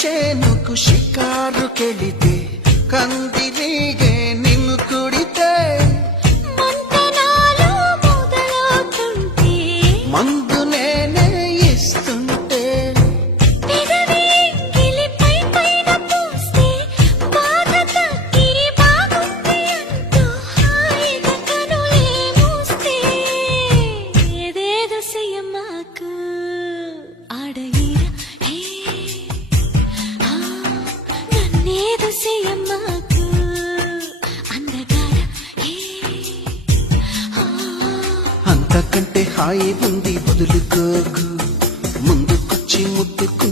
చేనుకు షికారుకెళితే కందిరీగే నిన్ను కుడితే మంతనాలు మొదలవుతుంటే మందు నేనే ఇస్తుంటే పెదవి గిలిపై పైన పూస్తే బాధ తగ్గి బాగుంది అంటూ హాయిగా కనులే మూస్తే ఏదేదో చెయ్యమాకు ఆడయిరా నన్నేదో చెయ్యమాకు అందగాడ అంతకంటే హాయి ఉంది వదులుకోకు ముందుకొచ్చి ముట్టుకుంటే